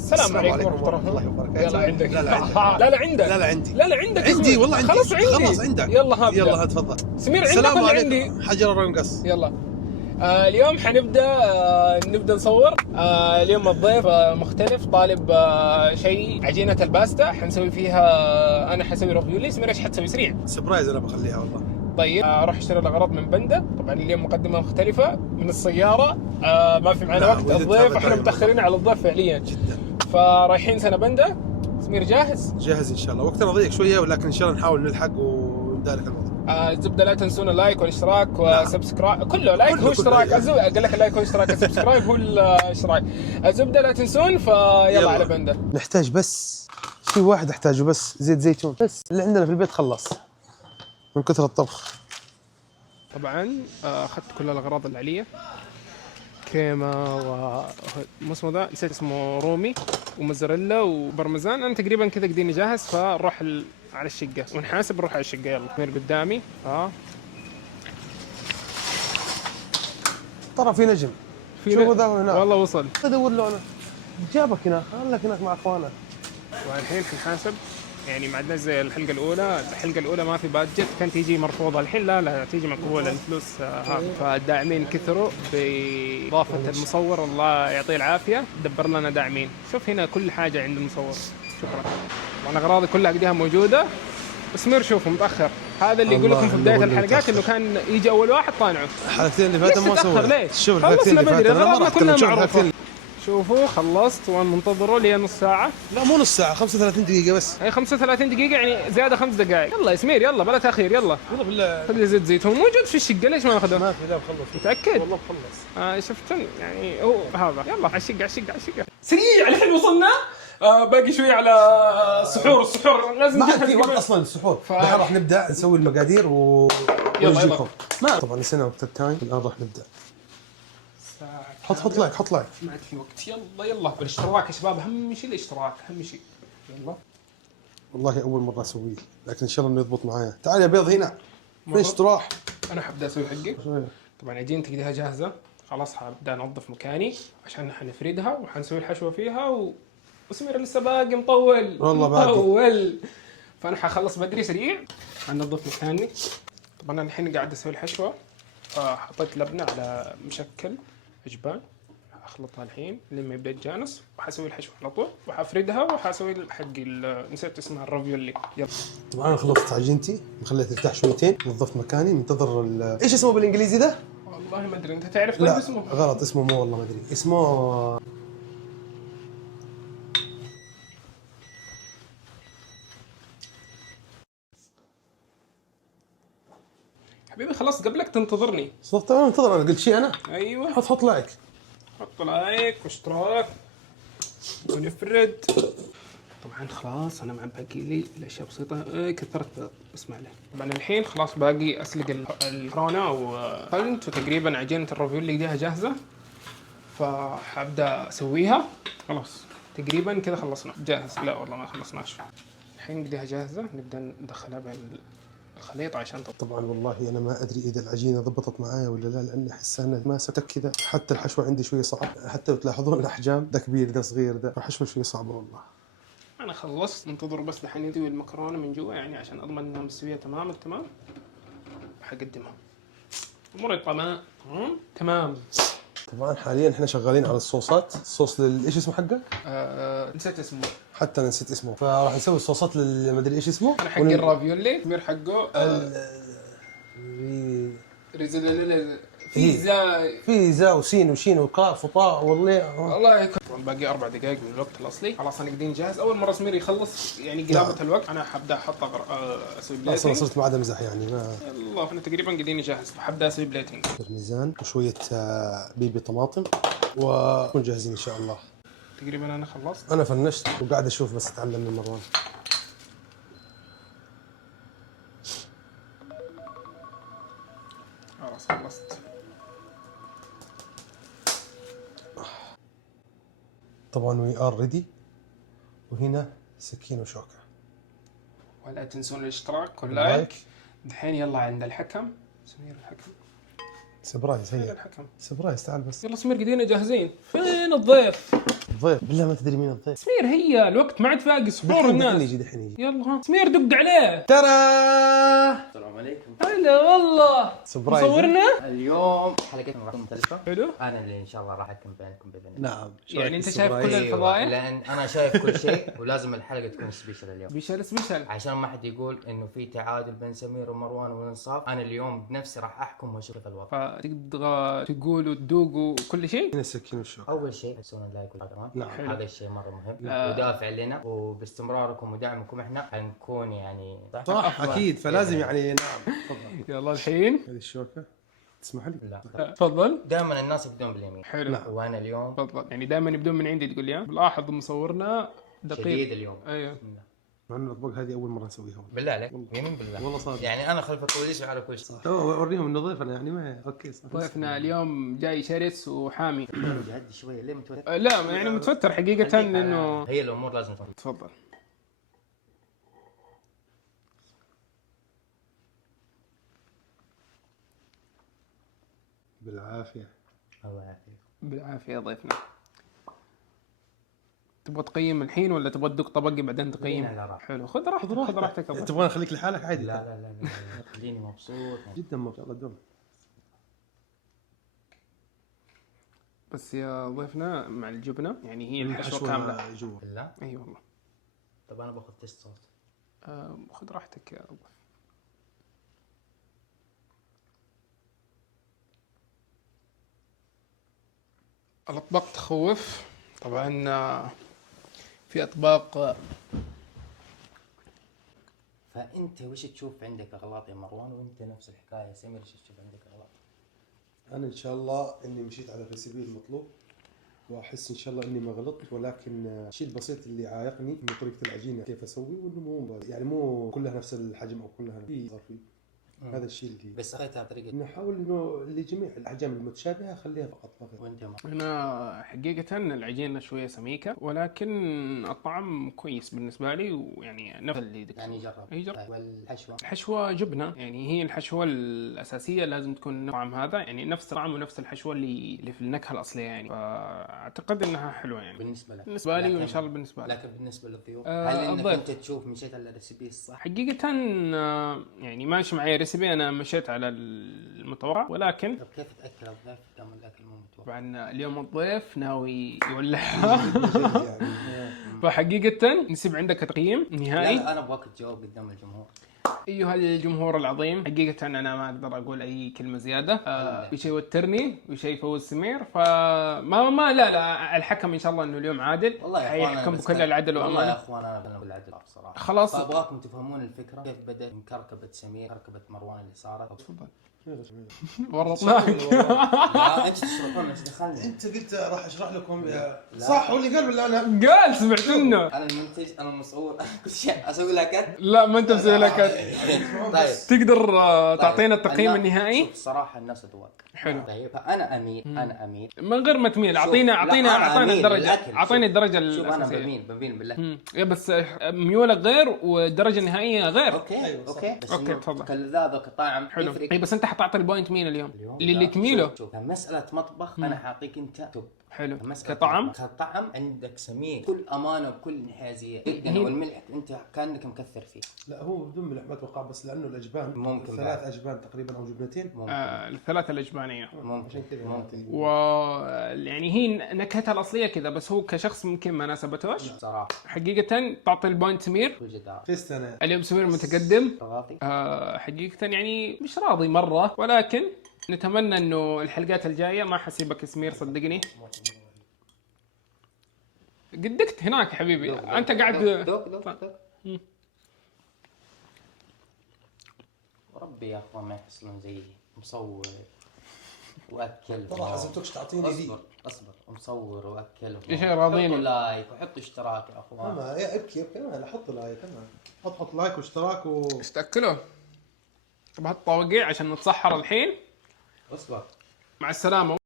السلام عليكم ورحمة الله وبركاته. يلا عندك. لا عندك. لا عندك. لا عندي. لا عندك. عندي والله عندي. خلاص عندي. خلاص عندك. يلا هبدأ. يلا تفضل. سمير عندك السلام ولا عليكم. عندي؟ حجر الرنقص. يلا. اليوم نبدأ نصور. اليوم الضيف مختلف، طالب شيء عجينة الباستا حنسوي فيها. أنا حسوي رفيولي. سمير إيش حتسوي سريع؟ سبرايز أنا بخليها والله. طيب أروح أشتري الأغراض من بندا. طبعا اليوم مقدمة مختلفة من السيارة. ما في معنا وقت الضيف، احنا متأخرين على الضيف فعليا جدا. فرايحين سنة بندا. سمير جاهز؟ جاهز إن شاء الله. وقتنا ضيق شوية ولكن إن شاء الله نحاول نلحق وندارك الموضوع. الزبده لا تنسون اللايك والاشتراك وسبسكرايب. كله لايك هو اشتراك. قال لك اللايك هو اشتراك، السبسكرايب هو الاشتراك. الزبده لا تنسون. فيلا على بندا. نحتاج بس شيء واحد، احتاجه بس زيت زيتون، بس اللي عندنا في البيت خلص من كثر الطبخ. طبعا اخذت كل الاغراض اللي علي، كريمه مو اسمه ذا، نسيت اسمه، رومي وموزاريلا وبرمجان. انا تقريبا كذا قديني جاهز، فنروح على الشقه ونحاسب. نروح على الشقه. يلا سمير قدامي. ترى في نجم. شوفوا ذا هناك والله وصل. ادور له انا. جابك هناك، قال لك هناك مع اخوانك. والحين حنحاسب. يعني ما عندناش زي الحلقه الاولى ما في بادجت، كانت تيجي مرفوضه. الحين لا تيجي مقبوله الفلوس. هذا فالداعمين كثروا باضافه المصور، الله يعطيه العافيه دبر لنا داعمين. شوف هنا كل حاجه عند المصور. شكرا. وانا اغراضي كلها قديها موجوده. سمير شوفوا متاخر. هذا اللي يقول لكم في بدايه الحلقات انه كان يجي اول واحد طانعه. الحلقتين اللي فاتوا ما سوى. شوف الحلقتين اللي فاتوا انا ما كنا معروفين. شوفوا خلصت وننتظره لي نص ساعة. لا مو نص ساعة، 35 دقيقة بس. اي 35 دقيقة يعني زيادة 5 دقائق. يلا يا سمير يلا بلا تأخير. يلا والله بالله. خذ لي زيت زيتون موجود في الشقة، ليش ما ناخذه؟ ما في. لا مخلص. متأكد؟ والله مخلص. شفتن يعني هو هذا. يلا على الشقة سريع. الحين وصلنا. باقي شوي على السحور لازم ما في وقت اصلا السحور. الحين راح نبدا نسوي المقادير يلا. ما طبعا نسينا وقت التايم. الان راح نبدا. حط لايك. ما عاد في وقت. يلا بالاشتراك يا شباب. اهم شيء الاشتراك، اهم شيء. يلا. والله اول مره اسويه لكن ان شاء الله انه يضبط معايا. تعال يا بيض هنا. فيش تروح؟ انا حبدا اسوي حقي. طبعا عجينتي كلها جاهزه خلاص. حبدا انظف مكاني عشان حنفردها وحنسوي الحشوه فيها وسمير لسه باقي مطول والله باقي. فانا حخلص بدري سريع. حنظف مكاني. طبعا انا الحين قاعد اسوي الحشوه. حطيت لبنه على مشكل اجبان. اخلطها الحين لما يبدا يتجانس، وحسوي الحشوه على طول وحفردها وحسوي حق نسيت اسمها الرافيولي. يلا. طبعا انا خلصت عجينتي مخليها ترتاح شويتين. نظفت مكاني منتظر ايش اسمه بالانجليزي ده؟ والله ما ادري. انت تعرف؟ طيب لا اسمه غلط. اسمه مو والله ما ادري اسمه. حبيبي خلاص قبلك تنتظرني. صرت انا انتظر. انا قلت شيء انا. ايوه حط لايك. حط لايك واشتراك ونفرد. طبعا خلاص انا باقي لي الاشياء بسيطه. كثرت اسمع لي. طبعا الحين خلاص باقي اسلق المكرونه وخلنت، وتقريبا عجينه الرافيولي ديها جاهزه، فحبدا اسويها. خلاص تقريبا كذا خلصنا. جاهز؟ لا والله ما خلصناش. الحين بديها جاهزه. نبدا ندخلها بين الخليط عشان طبعا والله انا ما ادري اذا العجينه ضبطت معايا ولا لا، لان احس انها ما ستك كذا. حتى الحشوه عندي شويه صعب. حتى لو تلاحظون الاحجام، ده كبير ده صغير، ده الحشوه شويه صعبه والله. انا خلصت. انتظروا بس لحين يدوي المكرونه من جوا يعني عشان اضمن انها مستويه تمام التمام. حقدمها. اموري تمام. طبعا حاليا احنا شغالين على الصوصات. الصوص ايش اسمه حقه؟ نسيت اسمه. حتى انا نسيت اسمه. فراح نسوي الصوصات ما ادري ايش اسمه. انا حق الرافيولي. سمير حقه في زا وسين وشين وقاف وطاء والله يكون. باقي 4 دقائق من الوقت الاصلي. خلاص انا قاعدين جاهز. اول مره سمير يخلص يعني قرابه الوقت. انا حبدا احط اسوي بليتنج. اصلا صرت ما عاد امزح يعني ما. الله احنا تقريبا قاعدين جاهز. فحبدا اسوي بليتنج. بارميزان وشويه بيبي طماطم ونكون جاهزين ان شاء الله. تقريبا انا خلصت. انا فنشت وقاعد اشوف بس اتعلم من مروان. خلاص خلصت. طبعا وي ار ريدي. وهنا سكين وشوكه. ولا تنسون الاشتراك واللايك. الحين يلا عند الحكم. سمير الحكم. سبرايز هي الحكم. سبرايز. تعال بس. يلا سمير قدينا جاهزين. فين الضيف؟ الضيف بالله ما تدري مين الضيف. سمير هي الوقت ما عاد باقي سحور دحين الناس. يجي دحين يجي. يلا ها سمير دق عليه. ترى السلام عليكم. هلا والله. سبرايز. مصورنا؟ اليوم حلقتنا راح تكون مختلفة. حلو. انا اللي ان شاء الله راح احكم بينكم باذن الله. نعم. يعني انت شايف كل السبرايز؟ الفضائل؟ لان انا شايف كل شيء ولازم الحلقة تكون سبيشل اليوم. سبيشل. عشان ما حد يقول انه في تعادل بين سمير ومروان والانصاف، انا اليوم بنفسي راح احكم واشوف الوضع. فتقدر تقول وتدوق وكل شيء. هنا السكين والشوك. اول شيء تحسون اللايك والاشتراك. نعم. هذا الشيء مره مهم. ودافع لنا، وباستمراركم ودعمكم احنا حنكون يعني صح اكيد. فلازم يعني نعم. تفضل. يلا الحين. هذه الشوكه تسمح لي؟ لا تفضل. دائما الناس يبدون باليمين. حلو. نعم. وانا اليوم تفضل. يعني دائما يبدون من عندي تقول لي. لاحظ مصورنا دقيق. شديد اليوم. ايوه. بسم الله. مع انه الاطباق هذه اول مره نسويها. بالله عليك يمين بالله. والله صادق. يعني انا خلف الكواليس وعلى كل شيء. اوريهم انه ضيفنا يعني ما اوكي صح. ضيفنا اليوم جاي شرس وحامي. هدي شويه ليه متوتر؟ لا يعني متوتر حقيقة انه. هي الامور لازم تكون. تفضل. بالعافيه. الله يعافيك. بالعافية يا ضيفنا. تبغى تقيم الحين ولا تبغى تدق طبقي بعدين تقيم؟ على راحتك. حلو خذ راحتك خذ راحتك يا ضيف. تبغى نخليك لحالك عادي. لا لا لا لا خليني مبسوط. جدا مبسوط. يلا دوم. بس يا ضيفنا مع الجبنة يعني هي الحشوة كاملة. جوا. بالله. اي والله. طب انا باخذ تيست صوت. خذ راحتك يا ضيف. الأطباق تخوف طبعا. في أطباق. فانت وش تشوف عندك اغلاط يا مروان؟ وانت نفس الحكايه يا سمير، وش تشوف عندك اغلاط؟ انا ان شاء الله اني مشيت على الريسيبي المطلوب، واحس ان شاء الله اني ما غلطت، ولكن الشيء البسيط اللي عايقني انه طريقه العجينه كيف اسوي، وانه مو يعني مو كلها نفس الحجم او كلها في صار فيه. هذا الشيء اللي بس اخذتها بطريقه. نحاول انه لجميع الاحجام المتشابهه خليها فقط فقط. وانت ما أنا حقيقة العجينة شوية سميكة ولكن الطعم كويس بالنسبة لي ويعني نفس اللي يعني جرب. أي جرب. طيب والحشوه؟ الحشوة جبنة يعني هي الحشوة الأساسية لازم تكون الطعم هذا يعني نفس الطعم ونفس الحشوة اللي في النكهة الأصلية يعني فأعتقد إنها حلوة يعني بالنسبه لك. بالنسبة لي وإن شاء الله بالنسبة لك. لكن بالنسبه للضيوف آه هل انك الضيف. انت تشوف مشيت على الريسيبي الصح؟ حقيقة يعني ماشي معي ريسبي أنا مشيت على المتوقع ولكن طب كيف تاكل الضيف قدام الاكل مو متوقع؟ طبعا اليوم الضيف ناوي يولعها يعني فحقيقة نسيب عندك تقييم لا نهائي. لا انا ابغاك تجاوب قدام الجمهور. أيها الجمهور العظيم حقيقة أنا ما أقدر أقول أي كلمة زيادة. وش يوترني وش يفوز سمير فما لا الحكم إن شاء الله إنه اليوم عادل والله يا اخوان حيحكم بكل العدل والله يا وأمانة. اخوان انا بكلم بالعدل بصراحه. خلاص. فابغاكم تفهمون الفكره كيف بدات من كركبه سمير، كركبه مروان اللي صارت. تفضل. ورطناك. لا انت تشرحون ايش دخلني. انت قلت راح اشرح لكم يا لا. صح، واللي قال ولا انا؟ قال سمعت منه. انا المنتج، انا المصور، كل شيء اسوي لك كت. لا ما أنت مسوي لك. طيب تقدر تعطينا طيب. التقييم الناس- النهائي؟ شوف صراحه الناس اذواق. حلو. طيب فانا اميل، انا اميل. من غير ما تميل شوف، اعطينا لا، أنا اعطينا أميل الدرجة للأكل. اعطيني شوف. الدرجة شوف انا الأساسية. بميل بالله. يا بس ميولك غير والدرجة النهائية غير. اوكي أيوة، صح. اوكي بس أوكي، إنه تفضل. كلذاذ وكطعم حلو. يفرق. اي بس انت حتعطي البوينت مين اليوم؟ اليوم اللي لا. تميله. شوف مسألة مطبخ انا حاعطيك انت توب. حلو. مسألة كطعم مطبخ. كطعم عندك سمير بكل امانه وبكل انحيازيه جدا، هي- والملح انت كانك مكثر فيه. لا هو بدون ملح ما اتوقع، بس لانه الاجبان ممكن 3 اجبان تقريبا او جبنتين. ممكن الثلاثة الأجبانية ممكن عشان كذا ممكن و يعني هي نكهتها الأصلية كذا بس هو كشخص ممكن ما ناسبتوش. صراحه حقيقة تعطي البوينت سمير. كل جدار. فزت انا. اليوم سمير متقدم. راضي. حقيقة يعني مش راضي مرة ولكن نتمنى انه الحلقات الجاية ما حسيبك سمير صدقني. قدكت هناك حبيبي انت قاعد. دوق دوق دوق. وربي يا اخوان ما يحصلون زيي مصور واكل. والله حسبتكش تعطيني ذي. اصبر مصور واكل. ايش راضيني؟ حطوا لايك وحطوا اشتراك يا اخوان. اما يا ابكي انا حط لايك، انا حط لايك واشتراك ايش تاكلوا؟ طب هالطواقيع عشان نتسحر الحين. اصبر. مع السلامة.